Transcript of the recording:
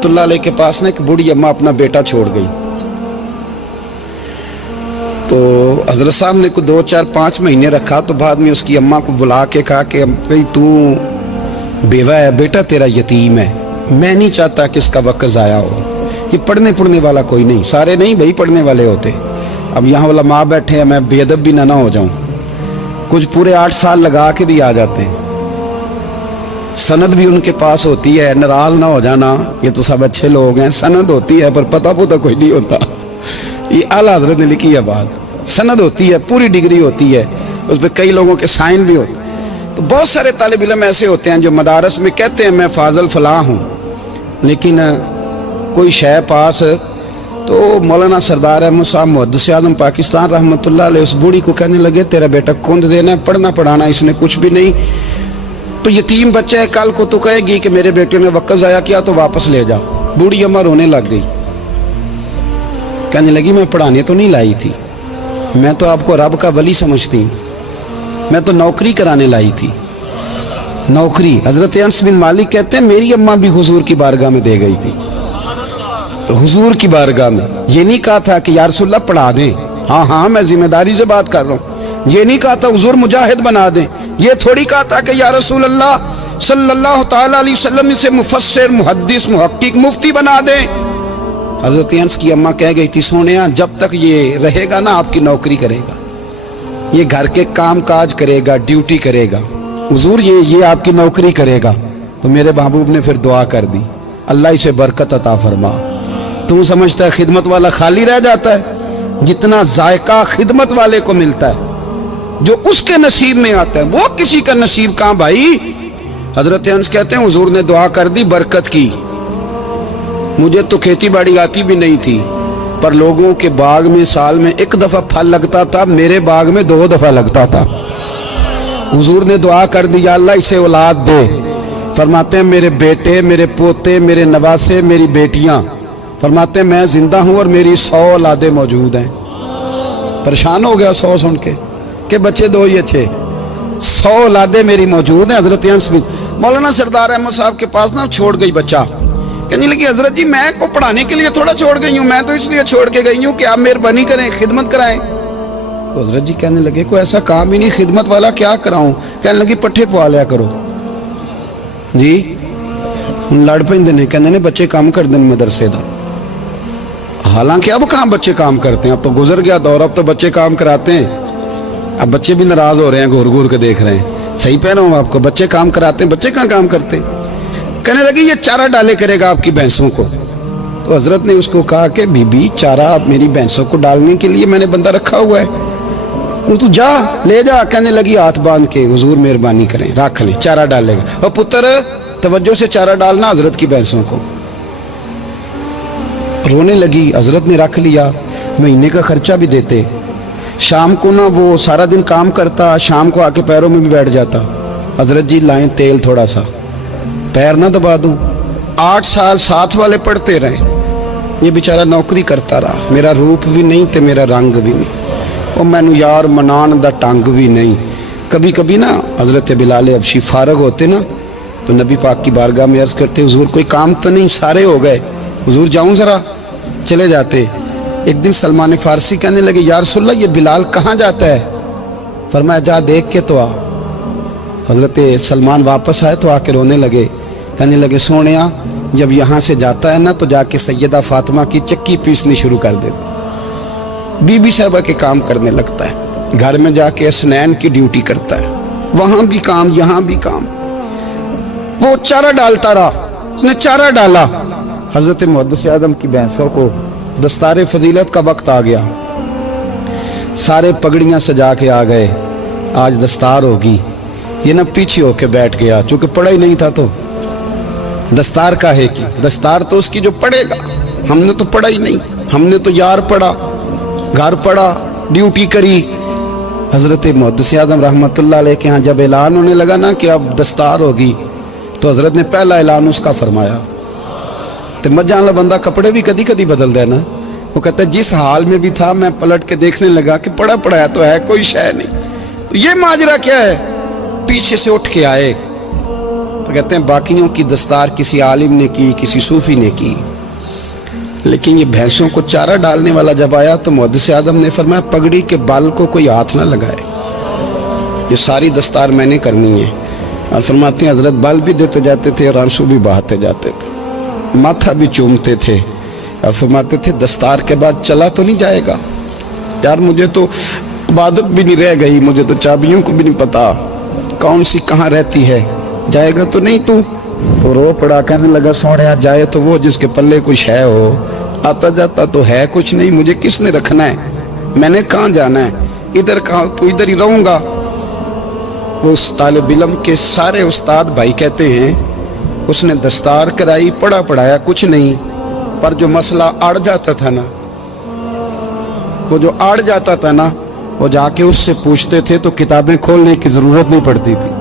रहमतुल्लाह अलैह के पास ना एक बूढ़ी अम्मा अपना बेटा छोड़ गई। तो हजरत साहब ने को 2, 4, 5 महीने रखा। तो बाद में उसकी अम्मा को बुला के कहा कि भाई तू बेवा है, बेटा तेरा यतीम है, मैं नहीं चाहता कि इसका वक्त ज़ाया हो। ये पढ़ने वाला कोई नहीं, सारे नहीं भाई पढ़ने वाले होते। अब यहाँ वाला माँ बैठे हैं, मैं बेअदब भी ना हो जाऊँ। कुछ पूरे 8 साल लगा के भी आ जाते हैं, सनद भी उनके पास होती है, नाराज ना हो जाना, ये तो सब अच्छे लोग हैं। सनद होती है पर पता कोई नहीं होता। ये आला हजरत ने लिखी है बात। सनद होती है, पूरी डिग्री होती है, उस पर कई लोगों के साइन भी होते हैं। तो बहुत सारे तालिब इल्म ऐसे होते हैं जो मदारस में कहते हैं मैं फाजल फलाह हूँ, लेकिन कोई शय पास। तो मौलाना सरदार अहमद साहब मुहद्दिस आज़म पाकिस्तान रहमतुल्लाह अलैह उस बूढ़ी को कहने लगे तेरा बेटा कुंद देना है, पढ़ना पढ़ाना इसने कुछ भी नहीं, तो यतीम बच्चा है, कल को तो कहेगी कि मेरे बेटे ने वक्त ज़ाया किया तो वापस ले जाओ। बूढ़ी अम्मा रोने लग गई, कहने लगी मैं पढ़ाने तो नहीं लाई थी, मैं तो आपको रब का वली समझती हूँ, मैं तो नौकरी कराने लाई थी। नौकरी हजरत अनस बिन मालिक कहते हैं मेरी अम्मा भी हुजूर की बारगाह में दे गई थी। तो हुजूर की बारगाह में ये नहीं कहा था कि या रसूलल्लाह पढ़ा दें, हाँ मैं जिम्मेदारी से बात कर रहा हूँ। ये नहीं कहा था हुजूर मुजाहिद बना दें, ये थोड़ी कहा था कि या रसूलल्लाह सल्लल्लाहु तआला अलैहि वसल्लम से मुफस्सिर मुहद्दिस मुहक्किक मुफ्ती बना दें। हजरत अनस की अम्मा कह गई थी सोनिया जब तक ये रहेगा ना आपकी नौकरी करेगा, ये घर के काम काज करेगा, ड्यूटी करेगा, हुजूर ये आपकी नौकरी करेगा। तो मेरे महबूब ने फिर दुआ कर दी, अल्लाह इसे बरकत अता फरमा। तू समझता है खिदमत वाला खाली रह जाता है? जितना जायका खिदमत वाले को मिलता है, जो उसके नसीब में आता है, वो किसी का नसीब कहां भाई। हजरत अनस कहते हैं हुजूर ने दुआ कर दी, बरकत की। मुझे तो खेती बाड़ी आती भी नहीं थी, पर लोगों के बाग में साल में 1 दफा फल लगता था, मेरे बाग में 2 दफा लगता था। हुजूर ने दुआ कर दी अल्लाह इसे औलाद दे। फरमाते हैं मेरे बेटे, मेरे पोते, मेरे नवासे, मेरी बेटियां, फरमाते हैं मैं जिंदा हूं और मेरी 100 औलादे मौजूद हैं। परेशान हो गया 100 सुन के बच्चे 2 ही अच्छे, 100 औलादे मेरी मौजूद हैं। हजरत अनस भी मौलाना सरदार अहमद साहब के पास ना छोड़ गई बच्चा, कहने लगी हजरत जी मैं को पढ़ाने के लिए थोड़ा छोड़ गई हूँ, मैं तो इसलिए छोड़ के गई हूँ कि आप मेहरबानी करें, खिदमत कराएं। तो हजरत जी कहने लगे कोई ऐसा काम ही नहीं, खिदमत वाला क्या कराऊं। कहने लगी पट्ठे पवा लिया करो जी। लड़ पेंदे ने, कहने ने बच्चे काम कर दें मदरसे का। हालांकि अब कहाँ बच्चे काम करते हैं, अब तो गुजर गया दौर, अब तो बच्चे काम कराते हैं। अब बच्चे भी नाराज हो रहे हैं, घूर घूर के देख रहे हैं। सही कह रहा हूँ आपको, बच्चे काम कराते हैं, बच्चे कहाँ काम करते हैं। कहने लगी ये चारा डाले करेगा आपकी भैंसों को। तो हजरत ने उसको कहा कि बीबी चारा मेरी भैंसों को डालने के लिए मैंने बंदा रखा हुआ है, वो तू जा ले जा। कहने लगी हाथ बांध के हुजूर मेहरबानी करें रख ले, चारा डालेगा। और पुत्र तवज्जो से चारा डालना हजरत की भैंसों को। रोने लगी, हजरत ने रख लिया, महीने का खर्चा भी देते। शाम को ना वो सारा दिन काम करता, शाम को आके पैरों में भी बैठ जाता। हजरत जी लाएं तेल थोड़ा सा, पैर ना दबा दूं। 8 साल साथ वाले पढ़ते रहे, ये बेचारा नौकरी करता रहा। मेरा रूप भी नहीं ते मेरा रंग भी नहीं, और मैनू यार मनान दा टंग भी नहीं। कभी कभी ना हजरत बिलाल हबशी फारग होते ना तो नबी पाक की बारगाह में अर्ज करते हुजूर कोई काम तो नहीं, सारे हो गए, हुजूर जाऊं जरा, चले जाते। एक दिन सलमान फारसी कहने लगे या रसूलल्लाह ये बिलाल कहाँ जाता है। फरमाया जा देख के तो आ। हजरत सलमान वापस आए तो आके रोने लगे, कहने लगे सोनिया जब यहाँ से जाता है ना तो जाके सैयदा फातिमा की चक्की पीसनी शुरू कर देता, बीबी साहबा के काम करने लगता है, घर में जाके असनैन की ड्यूटी करता है, वहां भी काम यहाँ भी काम। वो चारा डालता रहा, उसने चारा डाला। हजरत मुहद्दिस आज़म की भैंसों को दस्तारे फजीलत का वक्त आ गया, सारे पगड़ियां सजा के आ गए, आज दस्तार होगी। ये ना पीछे होके बैठ गया, चूंकि पढ़ा ही नहीं था तो दस्तार का है कि दस्तार तो उसकी जो पढ़ेगा, हमने तो पढ़ा ही नहीं, हमने तो यार पढ़ा, घर पढ़ा, ड्यूटी करी। हजरत मुहद्दिस आज़म रहमतुल्लाह अलैह के यहाँ जब ऐलान होने लगा ना कि अब दस्तार होगी, तो हजरत ने पहला ऐलान उसका फरमाया। तो मजा वाला बंदा कपड़े भी कदी कदी बदल दे ना, वो कहता है जिस हाल में भी था मैं पलट के देखने लगा कि पढ़ा पढ़ाया तो है, कोई शय नहीं। तो ये माजरा क्या है, पीछे से उठ के आए। तो तो कहते हैं बाकियों की दस्तार किसी आलिम ने की, किसी सूफी ने की, लेकिन ये भैंसों को चारा डालने वाला जब आया तो मुहद्दिस आदम ने फरमाया पगड़ी के बाल को कोई हाथ ना लगाए, ये सारी दस्तार मैंने करनी है। और फरमाते हैं हजरत बाल भी देते जाते थे और आंसू भी बहाते जाते थे, माथा भी चूमते थे और फरमाते थे दस्तार के बाद चला तो नहीं जाएगा यार, मुझे तो इबादत भी नहीं रह गई, मुझे तो चाबियों को भी नहीं पता कौन सी कहाँ रहती है, जाएगा तो नहीं तू? तो रो पड़ा, कहने लगा सोने जाए तो वो जिसके पल्ले कुछ है हो, आता जाता तो है कुछ नहीं, मुझे किसने रखना है, मैंने कहाँ जाना है, इधर कहाँ, तो इधर ही रहूंगा। वो उस तालिब इल्म के सारे उस्ताद भाई कहते हैं उसने दस्तार कराई, पढ़ा पढ़ाया कुछ नहीं, पर जो मसला अड़ जाता था ना, वो जो अड़ जाता था ना, वो जाके उससे पूछते थे तो किताबें खोलने की जरूरत नहीं पड़ती थी।